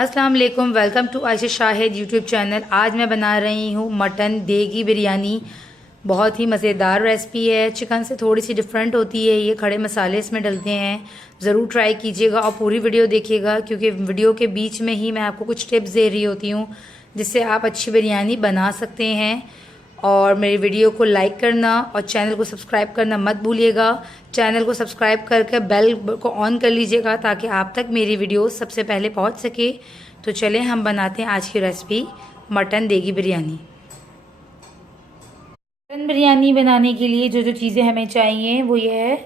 अस्सलाम वालेकुम, welcome to Ayesha Shahid YouTube channel. आज मैं बना रही हूँ मटन देगी बिरयानी। बहुत ही मज़ेदार रेसिपी है। चिकन से थोड़ी सी डिफरेंट होती है। ये खड़े मसाले इसमें डलते हैं। ज़रूर ट्राई कीजिएगा और पूरी वीडियो देखिएगा, क्योंकि वीडियो के बीच में ही मैं आपको कुछ टिप्स दे रही होती हूँ जिससे आप अच्छी बिरयानी बना सकते हैं। और मेरी वीडियो को लाइक करना और चैनल को सब्सक्राइब करना मत भूलिएगा। चैनल को सब्सक्राइब करके बेल को ऑन कर लीजिएगा ताकि आप तक मेरी वीडियो सबसे पहले पहुंच सके। तो चलें हम बनाते हैं आज की रेसिपी मटन देगी बिरयानी। मटन बिरयानी बनाने के लिए जो जो चीज़ें हमें चाहिए वो ये है।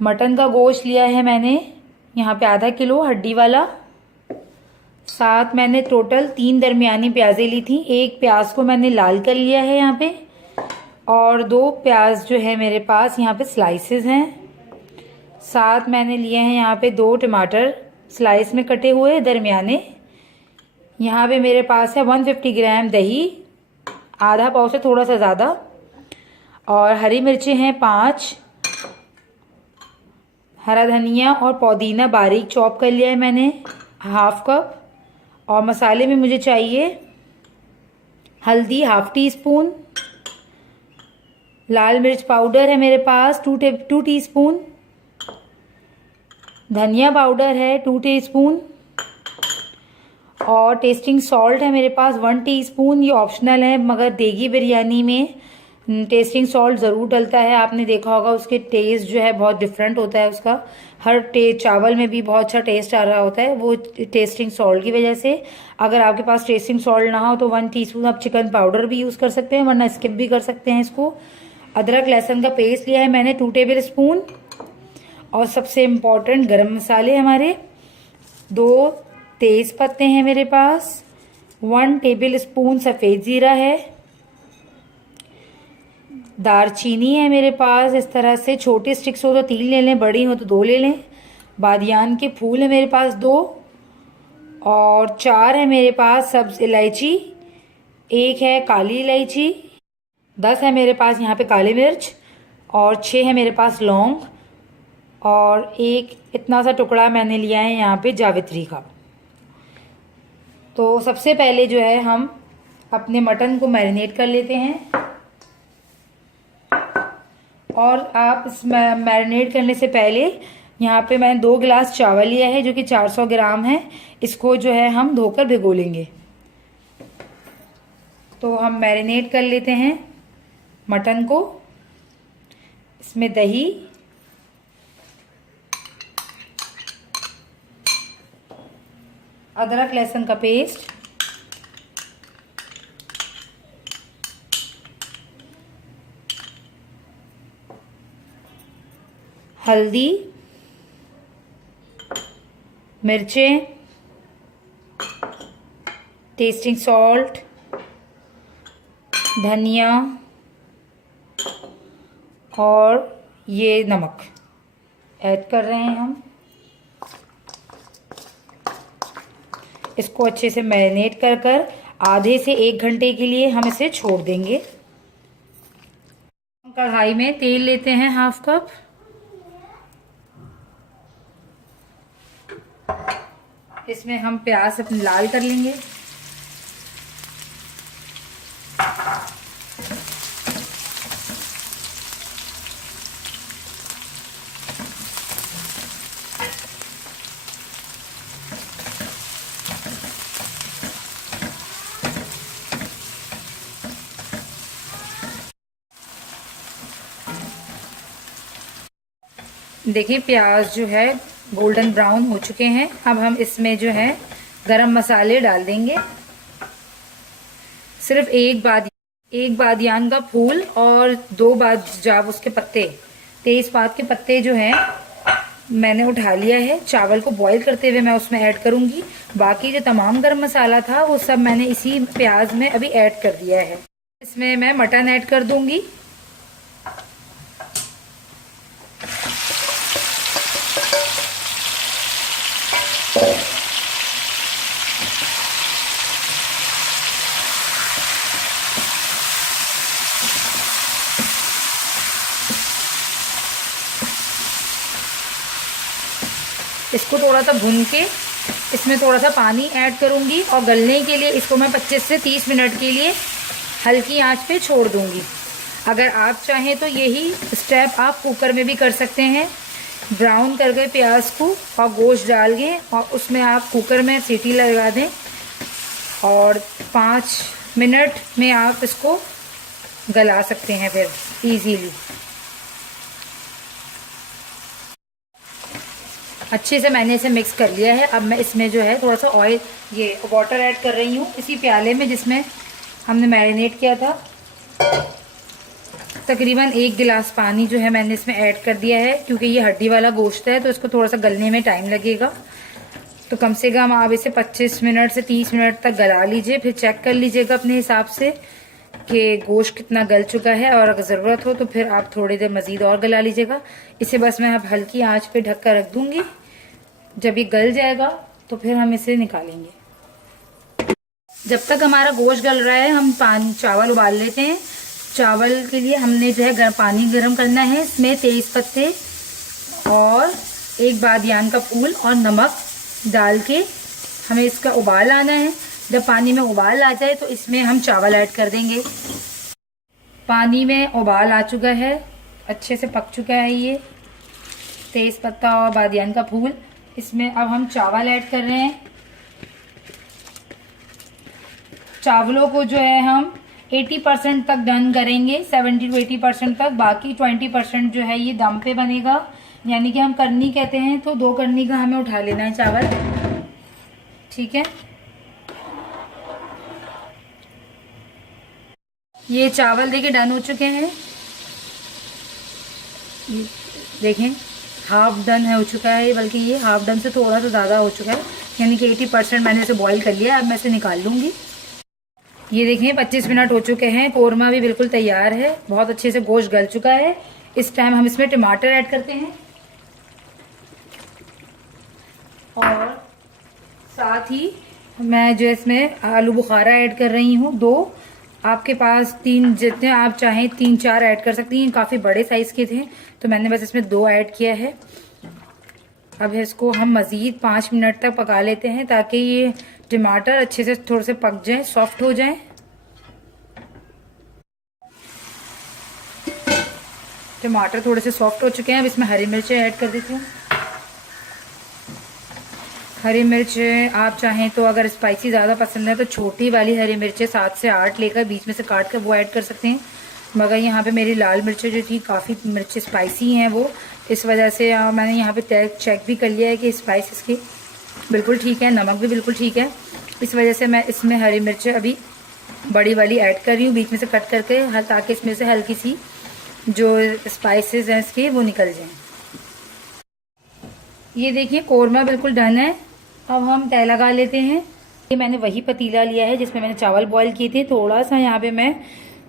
मटन का गोश्त लिया है मैंने यहाँ पे आधा किलो हड्डी वाला। साथ मैंने टोटल 3 दरमियानी प्याज़ें ली थी। एक प्याज को मैंने लाल कर लिया है यहाँ पे, और 2 प्याज जो है मेरे पास यहाँ पे स्लाइसेस हैं। साथ मैंने लिए हैं यहाँ पे 2 टमाटर स्लाइस में कटे हुए दरमियाने। यहाँ पे मेरे पास है 150 ग्राम दही, आधा पाव से थोड़ा सा ज़्यादा, और हरी मिर्चें हैं 5, हरा धनिया और पुदीना बारीक चॉप कर लिया है मैंने हाफ कप। और मसाले में मुझे चाहिए हल्दी हाफ टी स्पून, लाल मिर्च पाउडर है मेरे पास 2 टीस्पून, धनिया पाउडर है 2 टीस्पून, और टेस्टिंग सॉल्ट है मेरे पास 1 टीस्पून। ये ऑप्शनल है, मगर देगी बिरयानी में टेस्टिंग सॉल्ट ज़रूर डलता है। आपने देखा होगा उसके टेस्ट जो है बहुत डिफरेंट होता है उसका। हर चावल में भी बहुत अच्छा टेस्ट आ रहा होता है वो टेस्टिंग सॉल्ट की वजह से। अगर आपके पास टेस्टिंग सॉल्ट ना हो तो 1 टीस्पून आप चिकन पाउडर भी यूज़ कर सकते हैं, वरना स्किप भी कर सकते हैं इसको। अदरक लहसुन का पेस्ट लिया है मैंने 2 टेबल स्पून। और सबसे इम्पॉर्टेंट गरम मसाले हमारे 2 तेज पत्ते हैं मेरे पास, 1 टेबल स्पून सफ़ेद ज़ीरा है, दारचीनी है मेरे पास इस तरह से। छोटे स्टिक्स हो तो 3 ले लें, बड़ी हो तो 2 ले लें। बादियान के फूल है मेरे पास 2, और 4 है मेरे पास सब्ज इलायची, 1 है काली इलायची, 10 है मेरे पास यहाँ पे काली मिर्च, और 6 है मेरे पास लौंग, और एक इतना सा टुकड़ा मैंने लिया है यहाँ पे जावित्री का। तो सबसे पहले जो है हम अपने मटन को मैरिनेट कर लेते हैं। और आप इस मैरिनेट करने से पहले यहाँ पे मैंने 2 गिलास चावल लिया है जो कि 400 ग्राम है। इसको जो है हम धोकर भिगो लेंगे। तो हम मैरिनेट कर लेते हैं मटन को। इसमें दही, अदरक लहसुन का पेस्ट, हल्दी, मिर्चें, टेस्टिंग सॉल्ट, धनिया और ये नमक ऐड कर रहे हैं हम। इसको अच्छे से मैरिनेट कर आधे से 1 घंटे के लिए हम इसे छोड़ देंगे। कढ़ाई में तेल लेते हैं हाफ कप। इसमें हम प्याज अपने लाल कर लेंगे। देखिए प्याज जो है गोल्डन ब्राउन हो चुके हैं। अब हम इसमें जो है गरम मसाले डाल देंगे। सिर्फ एक बादियान का फूल और 2 बादजाब उसके पत्ते, तेजपात के पत्ते जो हैं मैंने उठा लिया है। चावल को बॉईल करते हुए मैं उसमें ऐड करूंगी। बाकी जो तमाम गरम मसाला था वो सब मैंने इसी प्याज में अभी ऐड कर दिया है। इसमें मैं मटन ऐड कर दूंगी। इसको थोड़ा सा भून के इसमें थोड़ा सा पानी ऐड करूँगी और गलने के लिए इसको मैं 25 से 30 मिनट के लिए हल्की आंच पे छोड़ दूँगी। अगर आप चाहें तो यही स्टेप आप कुकर में भी कर सकते हैं। ब्राउन करके प्याज को और गोश्त डाल के और उसमें आप कुकर में सीटी लगा दें और 5 मिनट में आप इसको गला सकते हैं फिर इजीली। अच्छे से मैंने इसे मिक्स कर लिया है। अब मैं इसमें जो है थोड़ा सा ऑयल ये वाटर ऐड कर रही हूँ इसी प्याले में जिसमें हमने मैरिनेट किया था। तकरीबन 1 गिलास पानी जो है मैंने इसमें ऐड कर दिया है, क्योंकि ये हड्डी वाला गोश्त है तो इसको थोड़ा सा गलने में टाइम लगेगा। तो कम से कम आप इसे 25 मिनट से 30 मिनट तक गला लीजिए, फिर चेक कर लीजिएगा अपने हिसाब से कि गोश्त कितना गल चुका है, और अगर ज़रूरत हो तो फिर आप थोड़ी देर मज़ीद और गला लीजिएगा। इसे बस मैं अब हल्की आंच पे ढक कर रख दूँगी। जब ये गल जाएगा तो फिर हम इसे निकालेंगे। जब तक हमारा गोश्त गल रहा है हम चावल उबाल लेते हैं। चावल के लिए हमने जो है पानी गर्म करना है। इसमें तेज पत्ते और 1 बादियान का फूल और नमक डाल के हमें इसका उबाल आना है। जब पानी में उबाल आ जाए तो इसमें हम चावल ऐड कर देंगे। पानी में उबाल आ चुका है, अच्छे से पक चुका है ये तेज पत्ता और बादियान का फूल। इसमें अब हम चावल ऐड कर रहे हैं। चावलों को जो है हम 80% तक डन करेंगे, 70 to 80% तक। बाकी 20% जो है ये दम पे बनेगा, यानी कि हम करनी कहते हैं तो 2 करनी का हमें उठा लेना है चावल, ठीक है। ये चावल देखिए डन हो चुके हैं, देखें हाफ डन हो चुका है, बल्कि ये हाफ डन से थोड़ा सा ज़्यादा हो चुका है, यानी कि 80% मैंने इसे बॉईल कर लिया। अब मैं इसे निकाल लूँगी। ये देखें 25 मिनट हो चुके हैं, कोरमा भी बिल्कुल तैयार है, बहुत अच्छे से गोश्त गल चुका है। इस टाइम हम इसमें टमाटर ऐड करते हैं और साथ ही मैं जो इसमें आलू बुखारा ऐड कर रही हूँ 2। आपके पास 3 जितने आप चाहें 3-4 ऐड कर सकती हैं। काफ़ी बड़े साइज़ के थे तो मैंने बस इसमें 2 ऐड किया है। अब इसको हम मज़ीद 5 मिनट तक पका लेते हैं ताकि ये टमाटर अच्छे से थोड़े से पक जाए, सॉफ्ट हो जाए। टमाटर थोड़े से सॉफ्ट हो चुके हैं। अब इसमें हरी मिर्चें ऐड कर देती हूँ। हरी मिर्च आप चाहें तो अगर स्पाइसी ज़्यादा पसंद है तो छोटी वाली हरी मिर्चें 7 से 8 लेकर बीच में से काट कर वो ऐड कर सकते हैं। मगर यहाँ पे मेरी लाल मिर्चें जो थी काफ़ी मिर्चें स्पाइसी हैं वो, इस वजह से मैंने यहाँ पे चेक भी कर लिया है कि स्पाइस इसकी बिल्कुल ठीक है, नमक भी बिल्कुल ठीक है। इस वजह से मैं इसमें हरी मिर्चें अभी बड़ी वाली ऐड कर रही हूँ बीच में से कट करके, ताकि इसमें से हल्की सी जो स्पाइसेस हैं इसके वो निकल जाएँ। ये देखिए कोरमा बिल्कुल डन है। अब हम तय लगा लेते हैं। ये मैंने वही पतीला लिया है जिसमें मैंने चावल बॉईल किए थे। थोड़ा सा यहाँ पे मैं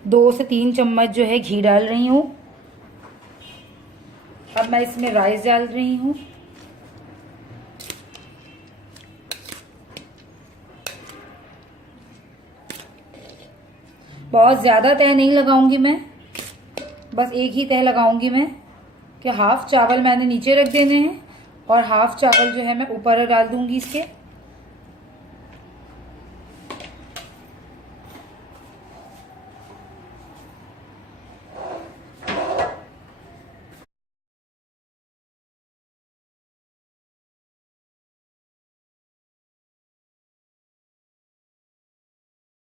2 से 3 चम्मच जो है घी डाल रही हूँ। अब मैं इसमें राइस डाल रही हूँ। बहुत ज़्यादा तय नहीं लगाऊंगी मैं, बस एक ही तय लगाऊंगी मैं कि हाफ चावल मैंने नीचे रख देने हैं और हाफ चावल जो है मैं ऊपर डाल दूंगी इसके।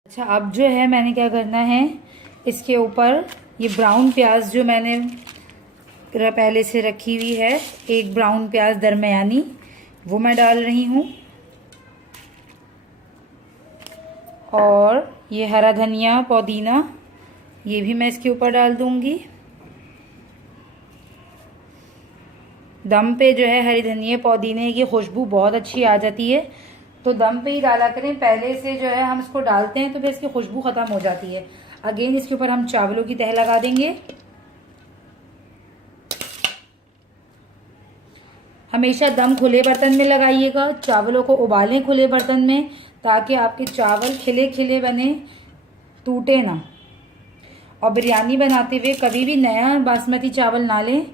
अच्छा, अब जो है मैंने क्या करना है, इसके ऊपर ये ब्राउन प्याज जो मैंने पहले से रखी हुई है, 1 ब्राउन प्याज दरमियानी, वो मैं डाल रही हूँ। और ये हरा धनिया पुदीना ये भी मैं इसके ऊपर डाल दूँगी। दम पे जो है हरी धनिया पुदीने की खुशबू बहुत अच्छी आ जाती है, तो दम पे ही डाला करें। पहले से जो है हम इसको डालते हैं तो फिर इसकी खुशबू ख़त्म हो जाती है। अगेन इसके ऊपर हम चावलों की तह लगा देंगे। हमेशा दम खुले बर्तन में लगाइएगा, चावलों को उबालें खुले बर्तन में, ताकि आपके चावल खिले खिले बने, टूटे ना। और बिरयानी बनाते हुए कभी भी नया बासमती चावल ना लें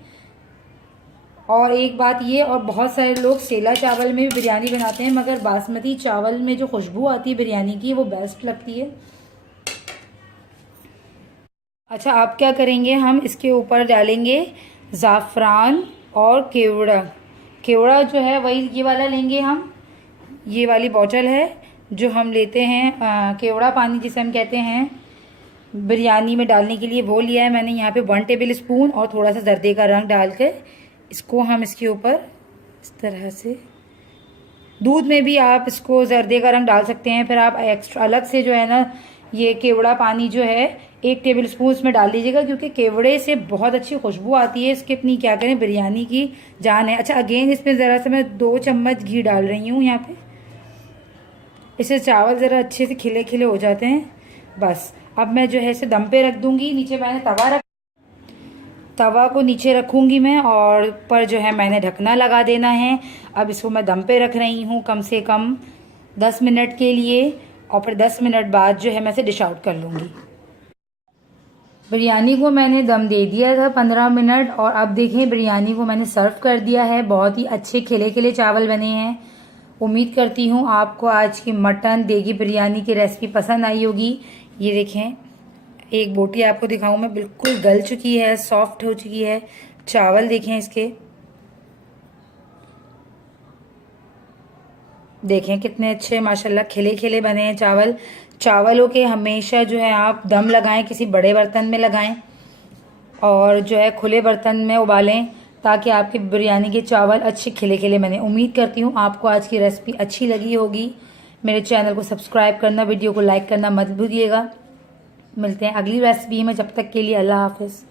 और एक बात ये, और बहुत सारे लोग सेला चावल में भी बिरयानी बनाते हैं, मगर बासमती चावल में जो खुशबू आती है बिरयानी की वो बेस्ट लगती है। अच्छा, आप क्या करेंगे, हम इसके ऊपर डालेंगे ज़ाफ़रान और केवड़ा। केवड़ा जो है वही ये वाला लेंगे हम, ये वाली बॉटल है जो हम लेते हैं केवड़ा पानी जिसे हम कहते हैं बिरयानी में डालने के लिए, वो लिया है मैंने यहाँ पे 1 टेबल स्पून, और थोड़ा सा जर्दे का रंग डालकर इसको हम इसके ऊपर इस तरह से, दूध में भी आप इसको जर्दे का रंग डाल सकते हैं, फिर आप एक्स्ट्रा अलग से जो है ना ये केवड़ा पानी जो है 1 टेबल स्पून इसमें डाल दीजिएगा, क्योंकि केवड़े से बहुत अच्छी खुशबू आती है। इसके अपनी क्या करें, बिरयानी की जान है। अच्छा, अगेन इसमें ज़रा सा मैं 2 चम्मच घी डाल रही हूँ यहाँ पे, इससे चावल ज़रा अच्छे से खिले खिले हो जाते हैं। बस अब मैं जो है इसे दम पे रख दूँगी। नीचे मैंने तवा को नीचे रखूँगी मैं, और पर जो है मैंने ढकना लगा देना है। अब इसको मैं दम पे रख रही हूँ कम से कम 10 मिनट के लिए, और फिर 10 मिनट बाद जो है मैं इसे डिश आउट कर लूँगी। बिरयानी को मैंने दम दे दिया था 15 मिनट, और अब देखें बिरयानी को मैंने सर्व कर दिया है। बहुत ही अच्छे खिले खिले चावल बने हैं। उम्मीद करती हूँ आपको आज की मटन देगी बिरयानी की रेसिपी पसंद आई होगी। ये देखें, एक बोटी आपको दिखाऊं मैं, बिल्कुल गल चुकी है, सॉफ्ट हो चुकी है। चावल देखें इसके, देखें कितने अच्छे माशाल्लाह खिले खिले बने हैं चावल। चावलों के हमेशा जो है आप दम लगाएं, किसी बड़े बर्तन में लगाएं, और जो है खुले बर्तन में उबालें, ताकि आपकी बिरयानी के चावल अच्छे खिले खिले बने। उम्मीद करती हूँ आपको आज की रेसिपी अच्छी लगी होगी। मेरे चैनल को सब्सक्राइब करना, वीडियो को लाइक करना मत भूलिएगा। मिलते हैं अगली रेसिपी में, जब तक के लिए अल्लाह हाफिज़।